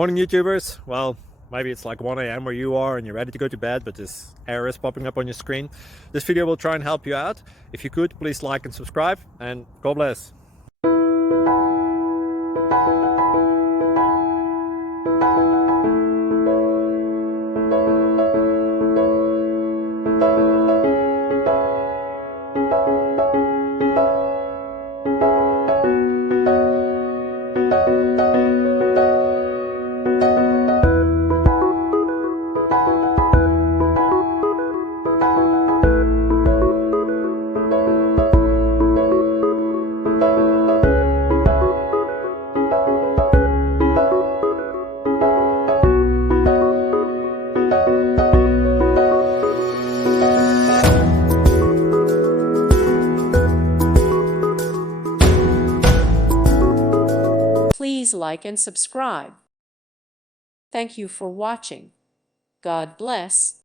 Morning YouTubers. Well, maybe it's like 1 a.m. where you are and you're ready to go to bed, but this error is popping up on your screen. This video will try and help you out. If you could, please like and subscribe, and God bless. Please like and subscribe. Thank you for watching. God bless.